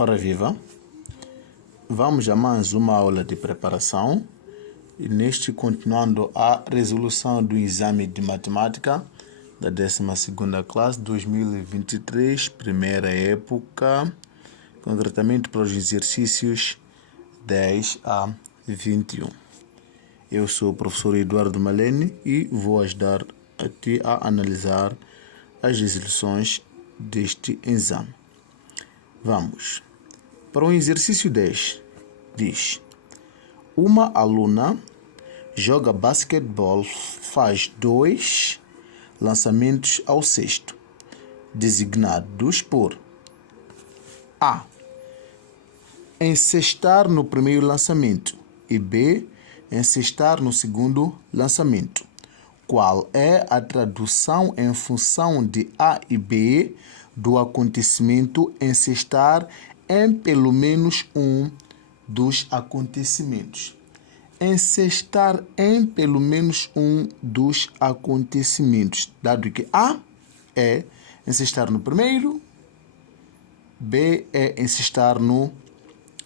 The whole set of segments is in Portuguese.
Ora viva, vamos a mais uma aula de preparação e neste continuando a resolução do exame de matemática da 12ª classe 2023, primeira época, concretamente para os exercícios 10 a 21. Eu sou o professor Eduardo Malene e vou ajudar a ti a analisar as resoluções deste exame. Vamos. Para o exercício 10, diz: uma aluna joga basquetebol, faz 2 lançamentos ao cesto, designados por A. Encestar no primeiro lançamento e B. Encestar no segundo lançamento. Qual é a tradução em função de A e B do acontecimento encestar em pelo menos um dos acontecimentos? Encestar em pelo menos um dos acontecimentos, dado que A é encestar no primeiro, B é encestar no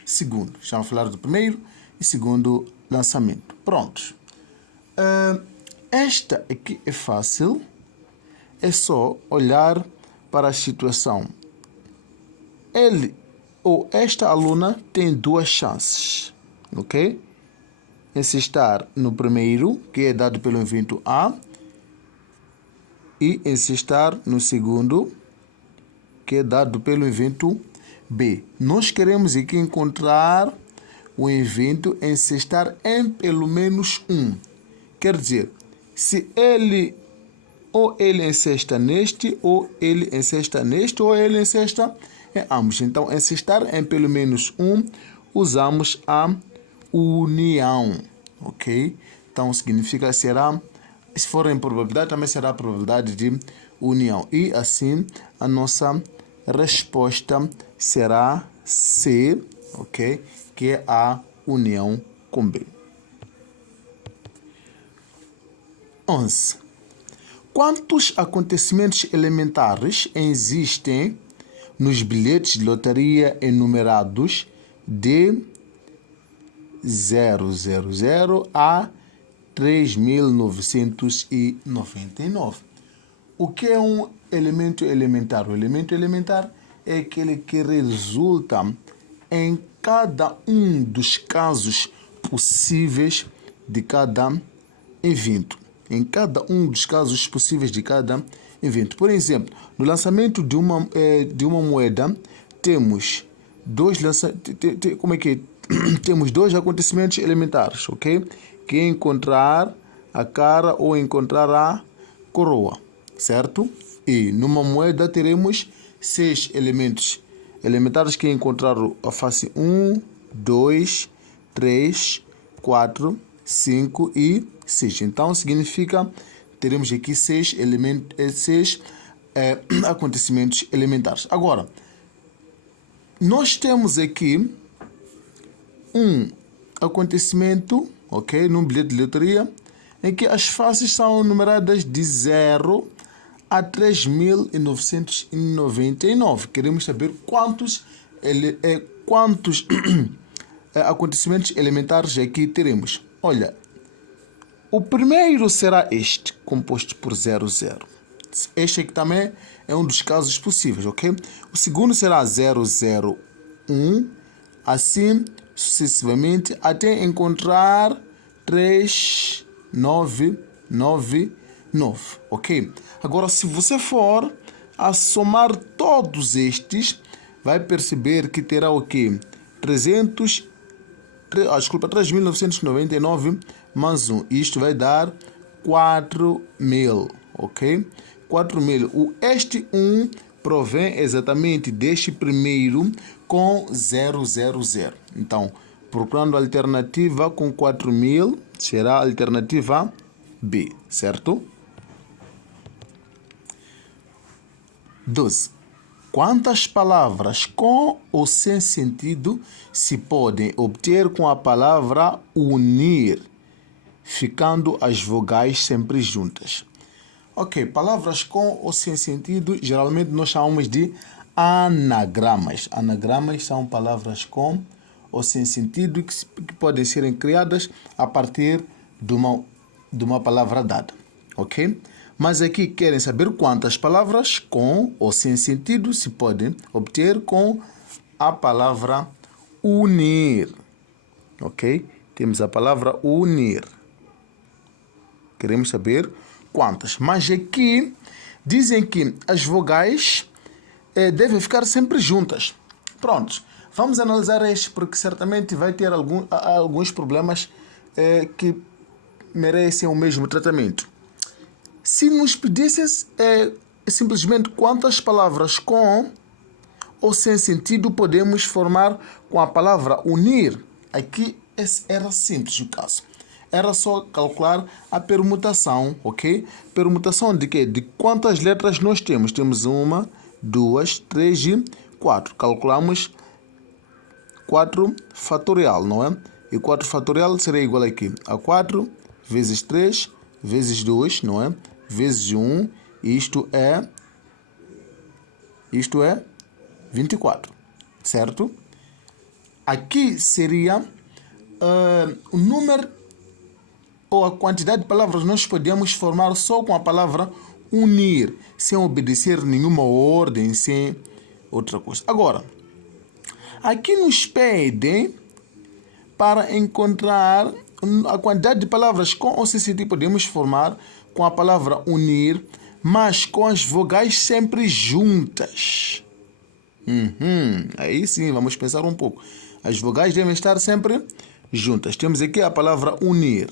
segundo. Estamos a falar do primeiro e segundo lançamento. Pronto. Esta aqui é fácil. É só olhar para a situação. Ele ou esta aluna tem 2 chances, ok? Encestar no primeiro, que é dado pelo evento A, e encestar no segundo, que é dado pelo evento B. Nós queremos aqui encontrar o evento encestar em pelo menos um. Quer dizer, se ele ou ele encesta neste, ou ele encesta neste, ou ele encesta em ambos. Então, encestar em pelo menos um, usamos a união, ok? Então, significa será, se for em probabilidade, também será a probabilidade de união. E assim, a nossa resposta será C, ok? Que é a união com B. 11. Quantos acontecimentos elementares existem nos bilhetes de loteria enumerados de 000 a 3.999? O que é um elemento elementar? O elemento elementar é aquele que resulta em cada um dos casos possíveis de cada evento. Em cada um dos casos possíveis de cada evento. Por exemplo, no lançamento de uma moeda, temos temos 2 acontecimentos elementares, ok? Que é encontrar a cara ou encontrar a coroa, certo? E numa moeda teremos 6 elementos elementares, que é encontrar a face 1, 2, 3, 4, 5 e 6. Então, significa teremos aqui 6 acontecimentos elementares. Agora, nós temos aqui um acontecimento, ok, num bilhete de loteria, em que as faces são numeradas de 0 a 3.999. Queremos saber quantos acontecimentos elementares aqui teremos. Olha, o primeiro será este, composto por 00. Este aqui também é um dos casos possíveis, ok? O segundo será 001, assim sucessivamente, até encontrar 3999, ok? Agora, se você for a somar todos estes, vai perceber que terá o quê? 3.999 mais 1. Isto vai dar 4.000, ok? 4.000. Este 1 provém exatamente deste primeiro com 000. Então, procurando a alternativa com 4.000, será a alternativa B, certo? 12. Quantas palavras com ou sem sentido se podem obter com a palavra unir, ficando as vogais sempre juntas? Ok, palavras com ou sem sentido, geralmente nós chamamos de anagramas. Anagramas são palavras com ou sem sentido que podem ser criadas a partir de uma palavra dada, ok? Mas aqui querem saber quantas palavras com ou sem sentido se podem obter com a palavra unir, ok? Temos a palavra unir. Queremos saber quantas. Mas aqui dizem que as vogais devem ficar sempre juntas. Pronto. Vamos analisar este porque certamente vai ter alguns problemas que merecem o mesmo tratamento. Se nos pedisses simplesmente quantas palavras com ou sem sentido podemos formar com a palavra unir, aqui era simples o caso. Era só calcular a permutação, ok? Permutação de quê? De quantas letras nós temos? Temos 1, 2, 3 e 4. Calculamos 4 fatorial, não é? E 4 fatorial será igual aqui a 4 vezes 3 vezes 2, não é? Vezes 1, isto é 24, certo? Aqui seria o número ou a quantidade de palavras nós podemos formar só com a palavra unir, sem obedecer nenhuma ordem, sem outra coisa. Agora, aqui nos pedem para encontrar a quantidade de palavras com ou sem sentido podemos formar com a palavra unir, mas com as vogais sempre juntas. Aí sim, vamos pensar um pouco. As vogais devem estar sempre juntas. Temos aqui a palavra unir,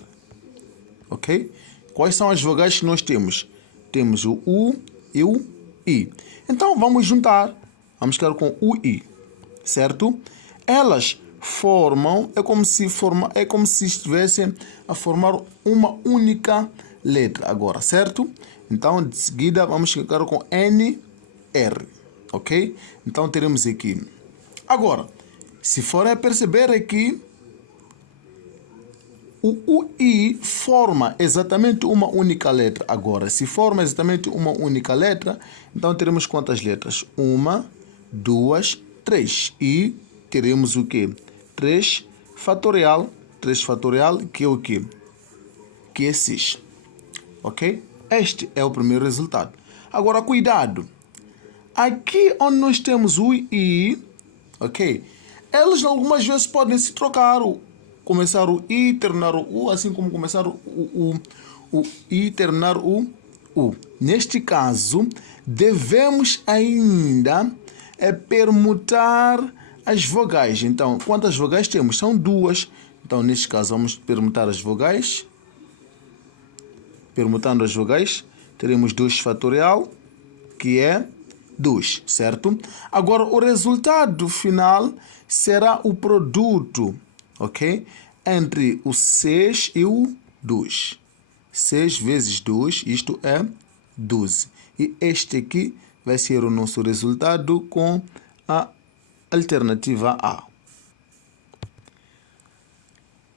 ok? Quais são as vogais que nós temos? Temos o U e o I. Então, vamos juntar. Vamos ficar com o I, certo? Elas formam, é como se estivessem a formar uma única letra agora, certo? Então, de seguida, vamos ficar com N, R, ok? Então, teremos aqui. Agora, se for a perceber aqui, o UI forma exatamente uma única letra. Agora, se forma exatamente uma única letra, então teremos quantas letras? 1, 2, 3. E teremos o quê? 3 fatorial. 3 fatorial, que é o quê? Que é 6. Ok? Este é o primeiro resultado. Agora, cuidado. Aqui onde nós temos o I, ok? Eles algumas vezes podem se trocar. Começar o I, terminar o U, assim como começar o I, terminar o U. Neste caso, devemos ainda permutar as vogais. Então, quantas vogais temos? São 2. Então, neste caso, vamos permutar as vogais. Permutando as vogais, teremos 2 fatorial, que é 2, certo? Agora, o resultado final será o produto, ok? Entre o 6 e o 2. 6 vezes 2, isto é 12. E este aqui vai ser o nosso resultado com a alternativa A.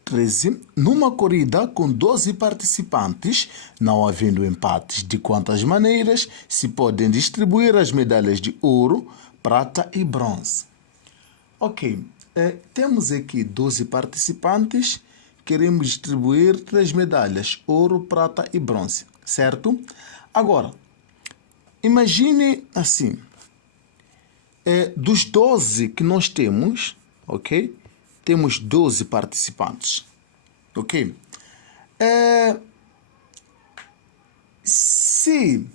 13. Numa corrida com 12 participantes, não havendo empates, de quantas maneiras se podem distribuir as medalhas de ouro, prata e bronze? Ok. Temos aqui 12 participantes, queremos distribuir 3 medalhas, ouro, prata e bronze, certo? Agora, imagine assim, dos 12 que nós temos, ok? Temos 12 participantes, ok? Se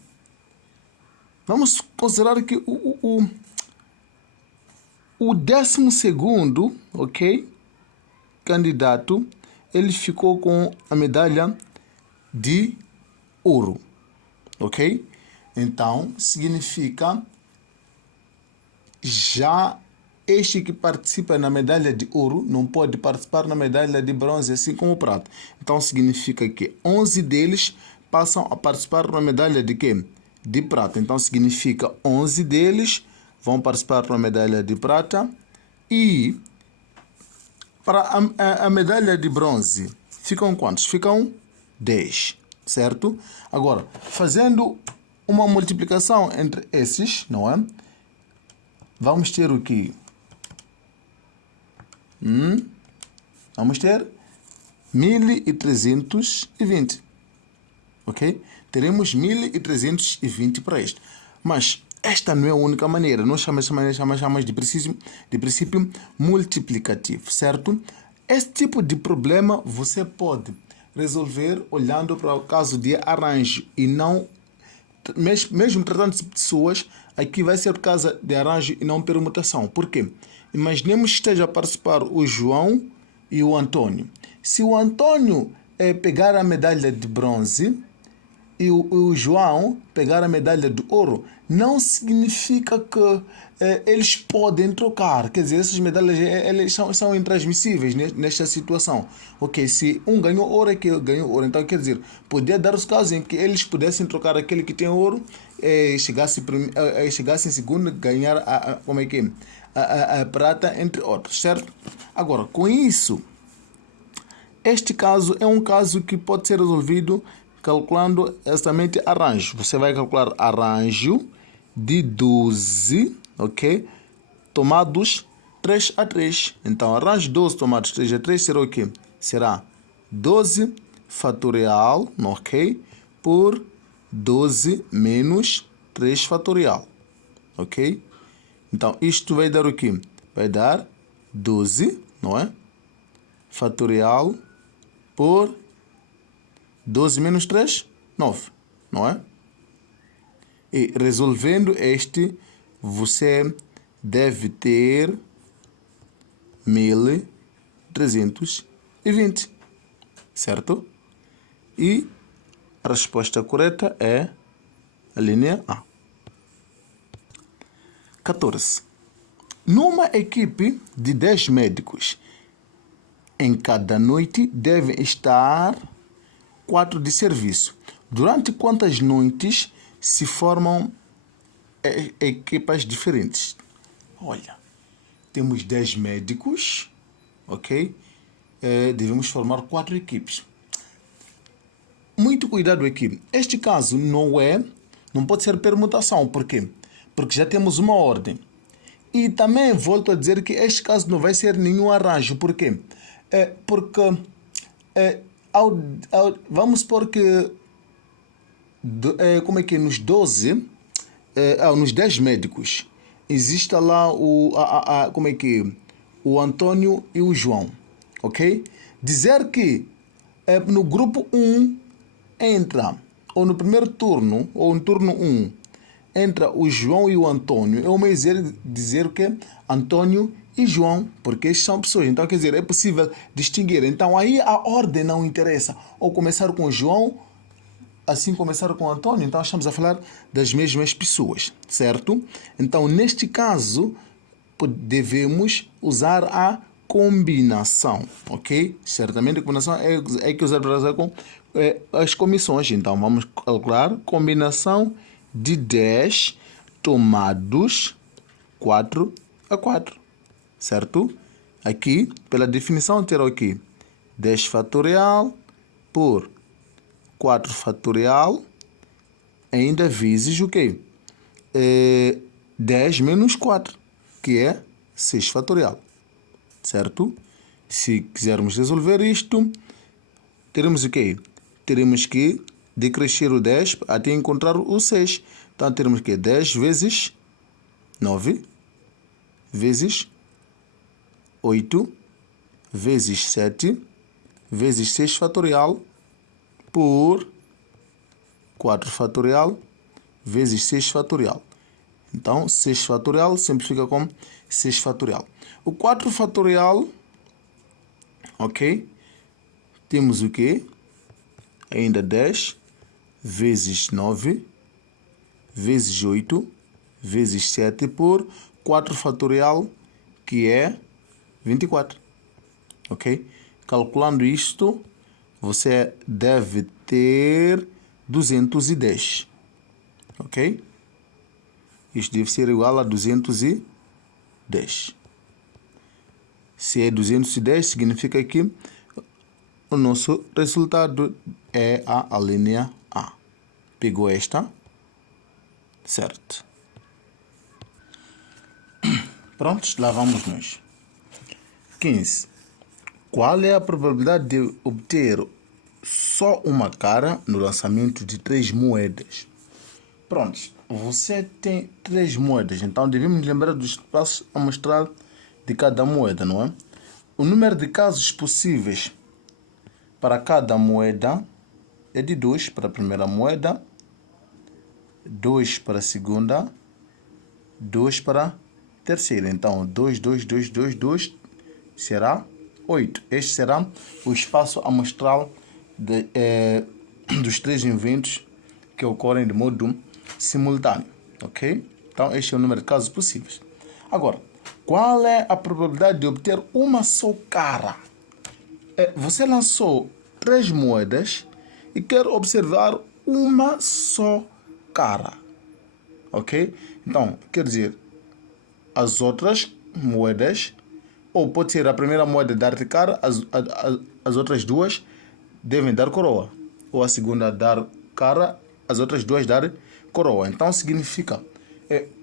vamos considerar que o 12º, ok, candidato, ele ficou com a medalha de ouro, ok? Então, significa já este que participa na medalha de ouro não pode participar na medalha de bronze, assim como o prata. Então, significa que 11 deles passam a participar na medalha de quê? De prata. Então, significa 11 deles vão participar na medalha de prata e para a medalha de bronze ficam quantos? Ficam 10, certo? Agora, fazendo uma multiplicação entre esses, não é? vamos ter o quê? Vamos ter 1320. Ok? Teremos 1320 para isto. Mas esta não é a única maneira. Nós chamamos de princípio multiplicativo, certo? Esse tipo de problema você pode resolver olhando para o caso de arranjo e não, mesmo tratando de pessoas, aqui vai ser por causa de arranjo e não permutação. Por quê? Imaginemos que esteja a participar o João e o Antônio. Se o Antônio pegar a medalha de bronze e o João pegar a medalha de ouro, não significa que eles podem trocar. Quer dizer, essas medalhas elas são intransmissíveis nesta situação. Ok, se um ganhou ouro, é que ganhou ouro. Então, quer dizer, podia dar os casos em que eles pudessem trocar aquele que tem ouro, chegasse em segundo, ganhar a prata, entre outros, certo? Agora, com isso, este caso é um caso que pode ser resolvido calculando exatamente arranjo. Você vai calcular arranjo de 12, ok? Tomados 3 a 3. Então, arranjo de 12 tomados 3 a 3 será o quê? Será 12 fatorial, ok? Por 12 menos 3 fatorial, ok? Então, isto vai dar o quê? Vai dar 12, não é? Fatorial por 12 menos 3, 9, não é? E resolvendo este, você deve ter 1320, certo? E a resposta correta é a linha A. 14. Numa equipe de 10 médicos, em cada noite devem estar 4 de serviço. Durante quantas noites se formam equipas diferentes? Olha, temos 10 médicos, ok? Devemos formar 4 equipes. Muito cuidado aqui. Este caso não pode ser permutação. Por quê? Porque já temos uma ordem. E também volto a dizer que este caso não vai ser nenhum arranjo. Por quê? Porque vamos supor que nos 12, nos 10 médicos, exista lá o Antônio e o João, ok? Dizer que no grupo 1 entra, ou no primeiro turno, ou no turno 1, entra o João e o Antônio, é uma dizer que Antônio e João, porque estes são pessoas. Então, quer dizer, é possível distinguir. Então, aí a ordem não interessa. Ou começar com o João, assim começar com o Antônio. Então, estamos a falar das mesmas pessoas, certo? Então, neste caso, devemos usar a combinação, ok? Certamente a combinação é que usar para fazer com as comissões. Então, vamos calcular combinação de 10 tomados 4 a 4. Certo? Aqui, pela definição, terá o quê? 10 fatorial por 4 fatorial, ainda vezes o quê? 10 menos 4, que é 6 fatorial. Certo? Se quisermos resolver isto, teremos o quê? Teremos que decrescer o 10 até encontrar o 6. Então, teremos que 10 vezes 9 vezes 8 vezes 7 vezes 6 fatorial por 4 fatorial vezes 6 fatorial. Então, 6 fatorial simplifica com 6 fatorial. O 4 fatorial, ok? Temos o quê? Ainda 10 vezes 9 vezes 8 vezes 7 por 4 fatorial, que é 24, ok? Calculando isto, você deve ter 210, ok? Isto deve ser igual a 210. Se é 210, significa que o nosso resultado é a linha A. Pegou esta? Certo. Prontos, lá vamos nós. 15. Qual é a probabilidade de obter só uma cara no lançamento de 3 moedas? Prontos, você tem 3 moedas, então devemos lembrar dos espaços amostral de cada moeda, não é? O número de casos possíveis para cada moeda é de 2 para a primeira moeda, 2 para a segunda, 2 para a terceira. Então, 2, 2, 2, 2, 2 será 8. Este será o espaço amostral dos 3 eventos que ocorrem de modo simultâneo. Ok? Então, este é o número de casos possíveis. Agora, qual é a probabilidade de obter uma só cara? Você lançou 3 moedas e quer observar uma só cara. Ok? Então, quer dizer, as outras moedas, ou pode ser a primeira moeda dar-te cara, as outras duas devem dar coroa. Ou a segunda dar cara, as outras duas dar coroa. Então, significa,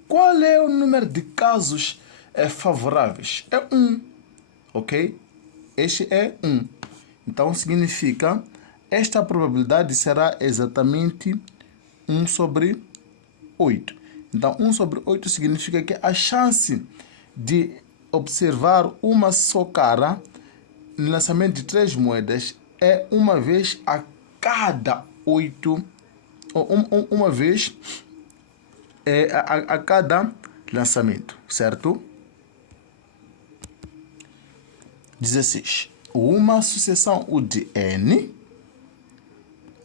qual é o número de casos favoráveis? É 1. Ok? Este é 1. Então, significa, esta probabilidade será exatamente 1 sobre 8. Então, 1 sobre 8 significa que a chance de observar uma só cara no lançamento de 3 moedas é uma vez a cada 8, ou uma vez a cada lançamento, certo? 16. Uma sucessão U de N,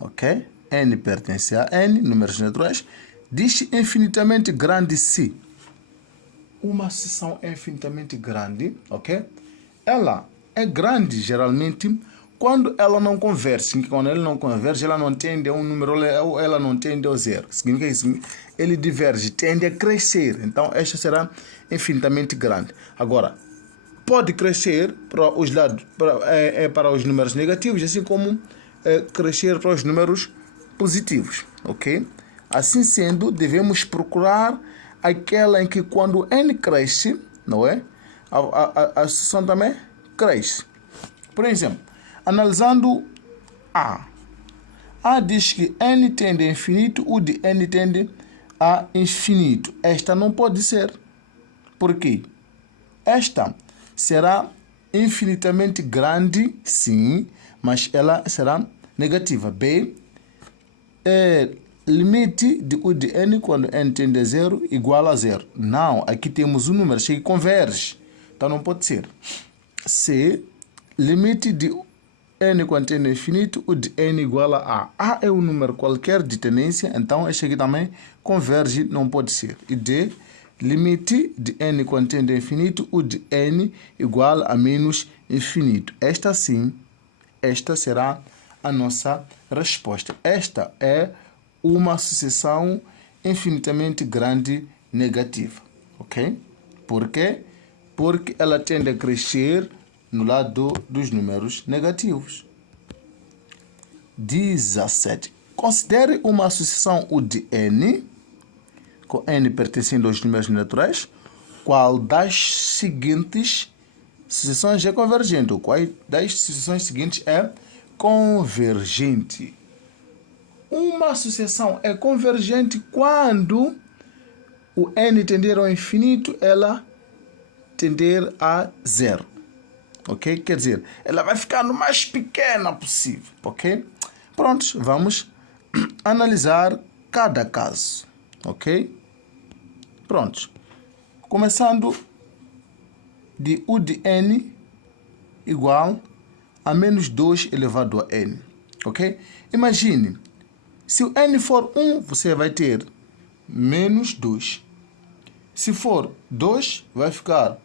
ok? N pertence a N, números naturais, diz infinitamente grande se. Uma sucessão é infinitamente grande, ok? Ela é grande, geralmente, quando ela não converge. Quando ela não converge, ela não tende a um número ou ela não tende ao zero. Significa isso? Ele diverge, tende a crescer. Então, esta será infinitamente grande. Agora, pode crescer para os lados, para os números negativos, assim como crescer para os números positivos, ok? Assim sendo, devemos procurar aquela em que quando n cresce, não é? A sucessão também cresce. Por exemplo, analisando A. A diz que n tende a infinito, U de n tende a infinito. Esta não pode ser. Por quê? Esta será infinitamente grande, sim, mas ela será negativa. B. Limite de U de n quando n tende a 0 igual a 0. Não, aqui temos um número que converge. Então não pode ser. C. Limite de n quando tende a infinito, U de n igual a A. A é um número qualquer de tendência, então este aqui também converge, não pode ser. E D. Limite de n quando tende a infinito, U de n igual a menos infinito. Esta sim, esta será a nossa resposta. Esta é uma sucessão infinitamente grande negativa. Ok? Por quê? Porque ela tende a crescer no lado dos números negativos. 17. Considere uma sucessão U de n, com n pertencendo aos números naturais. Qual das seguintes sucessões é convergente? Qual das sucessões seguintes é convergente? Uma sucessão é convergente quando o n tender ao infinito, ela tender a 0. Ok? Quer dizer, ela vai ficar no mais pequena possível. Ok? Prontos, vamos analisar cada caso. Ok? Prontos. Começando de U de n igual a menos 2 elevado a n. Ok? Imagine, se o n for 1, você vai ter menos 2. Se for 2, vai ficar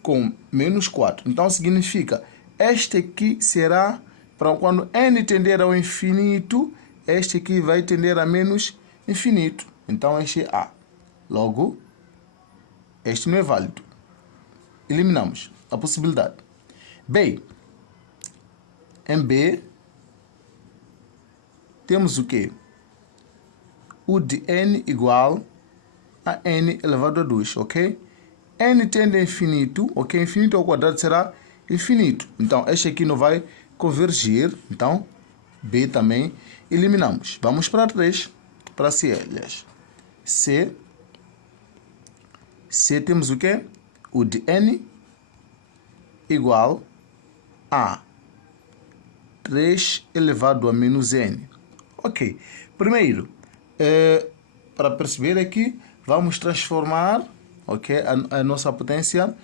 com menos 4. Então, significa, este aqui será, para quando n tender ao infinito, este aqui vai tender a menos infinito. Então, este é A. Logo, este não é válido. Eliminamos a possibilidade. B. Em B, temos o quê? U de n igual a n elevado a 2, ok? n tende a infinito, ok? Infinito ao quadrado será infinito. Então, este aqui não vai convergir. Então, B também eliminamos. Vamos para 3, para C, aliás. C temos o quê? O de n igual a 3 elevado a menos n. Ok. Primeiro, para perceber aqui, vamos transformar, ok, a nossa potência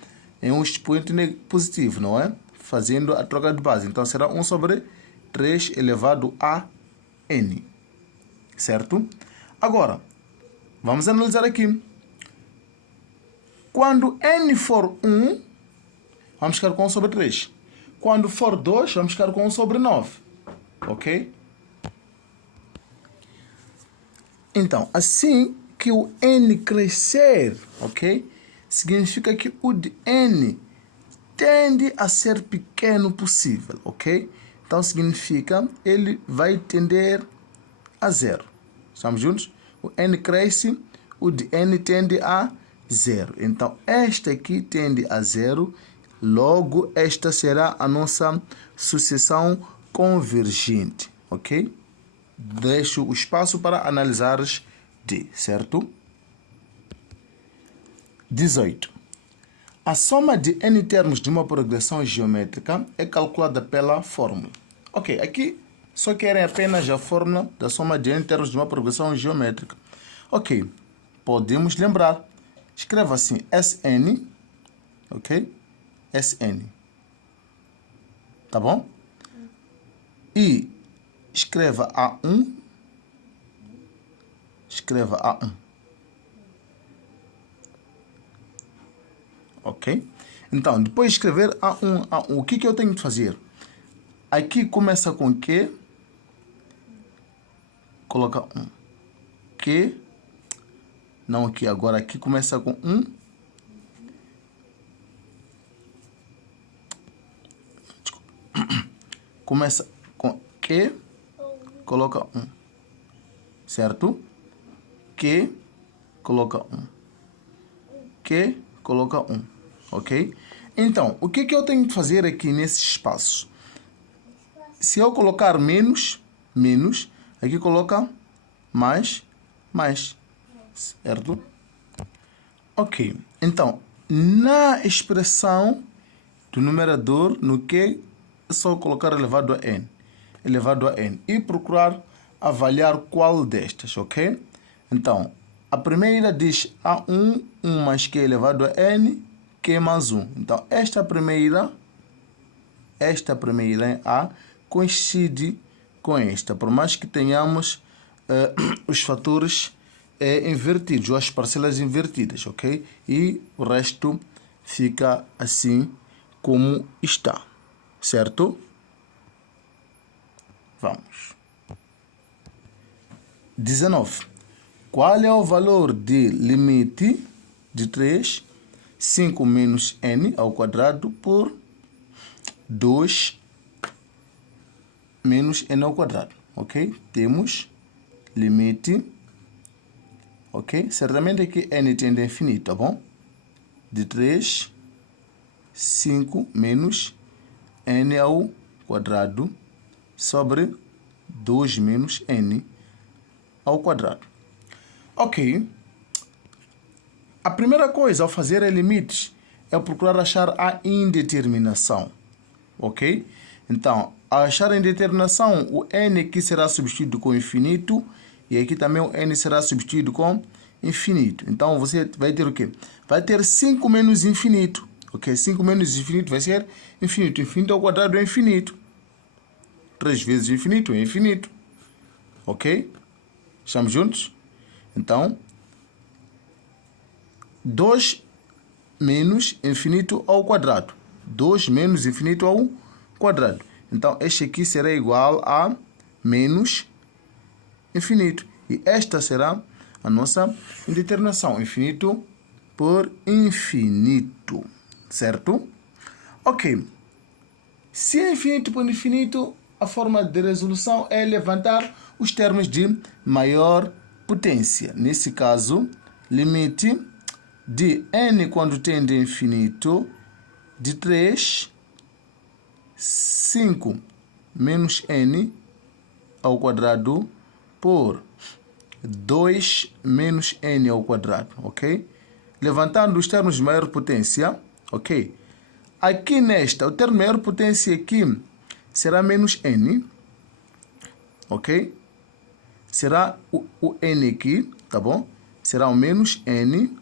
em um expoente positivo, não é? Fazendo a troca de base. Então, será 1 sobre 3 elevado a n. Certo? Agora, vamos analisar aqui. Quando n for 1, vamos ficar com 1 sobre 3. Quando for 2, vamos ficar com 1 sobre 9. Ok? Então, assim que o n crescer, ok? Significa que o de n tende a ser pequeno possível, ok? Então, significa ele vai tender a 0. Estamos juntos? O n cresce, o de n tende a 0. Então, esta aqui tende a 0. Logo, esta será a nossa sucessão convergente, ok? Deixo o espaço para analisares D, certo? 18. A soma de n termos de uma progressão geométrica é calculada pela fórmula. Ok, aqui só querem apenas a fórmula da soma de n termos de uma progressão geométrica. Ok, podemos lembrar. Escreva assim, Sn, ok? Sn. Tá bom? E escreva A1. Escreva A1. Ok? Então, depois de escrever A1, o que eu tenho que fazer? Aqui começa com Q. Coloca 1. Q. Não aqui, agora aqui começa com 1. Começa com Q. Coloca 1. Certo? Q. Coloca 1. Q. Coloca 1. Ok? Então, o que eu tenho que fazer aqui nesses espaços? Se eu colocar menos, aqui coloca mais. Certo? Ok. Então, na expressão do numerador, no Q, é só colocar elevado a n. Elevado a n. E procurar avaliar qual destas, ok? Então, a primeira diz A1, 1 mais Q elevado a n, Q mais 1. Então, esta primeira em A coincide com esta. Por mais que tenhamos os fatores invertidos, ou as parcelas invertidas, ok? E o resto fica assim como está, certo? Vamos. 19. Qual é o valor de limite de 3, 5 menos n ao quadrado por 2 menos n ao quadrado, ok? Temos limite, ok? Certamente aqui n tende a infinito, tá bom? De 3, 5 menos n ao quadrado sobre 2 menos n ao quadrado. Ok. A primeira coisa ao fazer limites é procurar achar a indeterminação. Ok? Então, ao achar a indeterminação, o n aqui será substituído com infinito e aqui também o n será substituído com infinito. Então, você vai ter o quê? Vai ter 5 menos infinito. Ok? 5 menos infinito vai ser infinito. Infinito ao quadrado é infinito. 3 vezes infinito é infinito. Ok? Estamos juntos? Então, 2 menos infinito ao quadrado. 2 menos infinito ao quadrado. Então, este aqui será igual a menos infinito. E esta será a nossa indeterminação. Infinito por infinito. Certo? Ok. Se é infinito por infinito, a forma de resolução é levantar os termos de maior potência. Nesse caso, limite de n quando tende a infinito, de 3, 5 menos n ao quadrado por 2 menos n ao quadrado, ok? Levantando os termos de maior potência, ok? Aqui nesta, o termo de maior potência aqui será menos n, ok? Será o n aqui, tá bom? Será o menos n,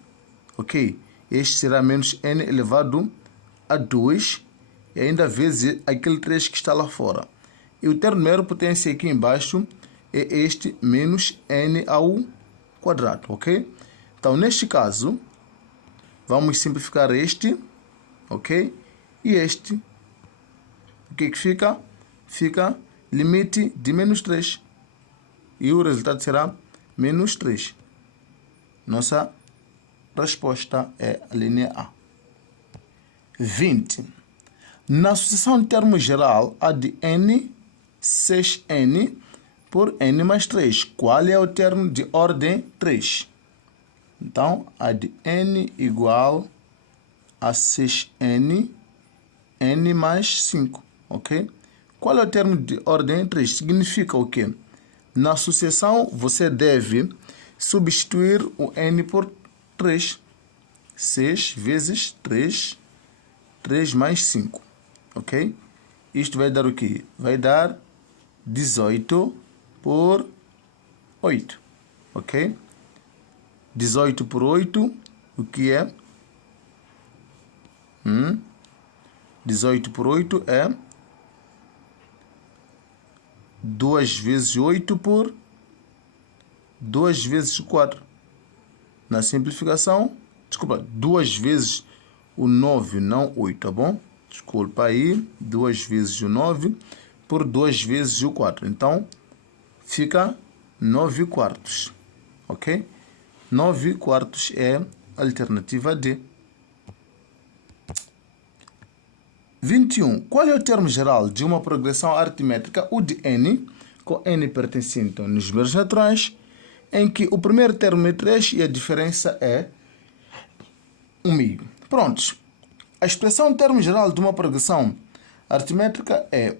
ok? Este será menos n elevado a 2 e ainda vezes aquele 3 que está lá fora. E o termo de maior potência aqui embaixo é este menos n ao quadrado, ok? Então, neste caso, vamos simplificar este, ok? E este, o que fica? Fica limite de menos 3. E o resultado será menos 3. Nossa resposta é a linha A. 20. Na sucessão de termo geral, há de n, 6n por n mais 3. Qual é o termo de ordem 3? Então, há de n igual a 6n, n mais 5, ok? Qual é o termo de ordem 3? Significa o quê? Na sucessão, você deve substituir o n por 3. 6 vezes 3, 3 mais 5, ok? Isto vai dar o quê? Vai dar 18 por 8, ok? 18 por 8, o que é? 18 por 8 é 2 vezes 8 por 2 vezes 4. Na simplificação, desculpa, 2 vezes o 9, não 8, tá bom? Desculpa aí, 2 vezes o 9 por 2 vezes o 4. Então, fica 9 quartos, ok? 9 quartos é a alternativa D. 21. Qual é o termo geral de uma progressão aritmétrica U de n, com n pertencente nos números naturais, em que o primeiro termo é 3 e a diferença é 1/2? Prontos. A expressão termo geral de uma progressão aritmétrica é,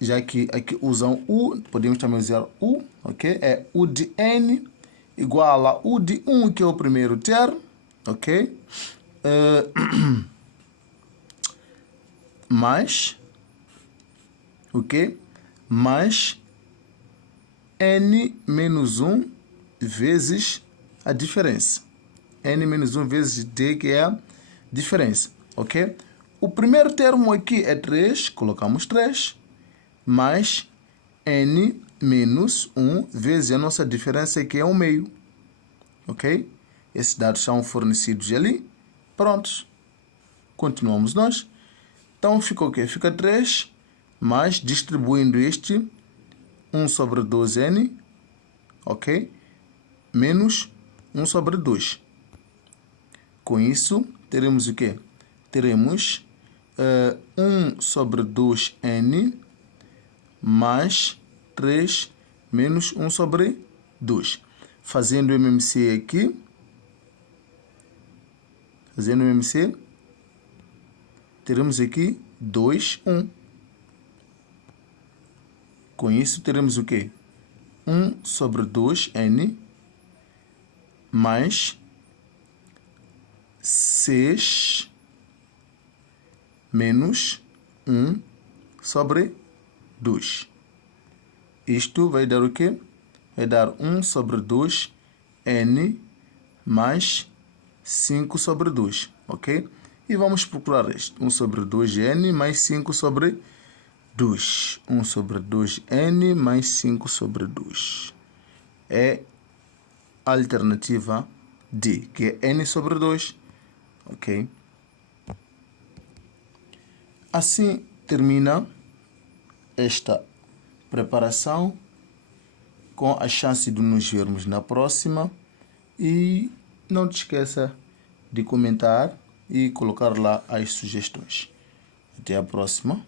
já que aqui usam U, podemos também usar U, ok? É U de n igual a U de 1, que é o primeiro termo, ok? Mais, ok? Mais n menos 1 vezes a diferença. N menos 1 vezes D, que é a diferença, ok? O primeiro termo aqui é 3, colocamos 3, mais n menos 1 vezes a nossa diferença, que é 1/2, ok? Esses dados são fornecidos ali. Prontos. Continuamos nós. Então, fica o quê? Fica 3, mais, distribuindo este, 1 sobre 2n, ok? Menos 1 sobre 2. Com isso, teremos o quê? Teremos 1 sobre 2n mais 3 menos 1 sobre 2. Fazendo o MMC aqui. Fazendo o MMC, teremos aqui 2, 1. Com isso, teremos o quê? 1 sobre 2n mais 6 menos 1 sobre 2. Isto vai dar o quê? Vai dar 1 sobre 2n mais 5 sobre 2, ok? E vamos procurar este. 1 sobre 2n mais 5 sobre 2. 1 sobre 2n mais 5 sobre 2. É a alternativa D, que é n sobre 2, ok? Assim termina esta preparação, com a chance de nos vermos na próxima. E não te esqueça de comentar e colocar lá as sugestões. Até a próxima.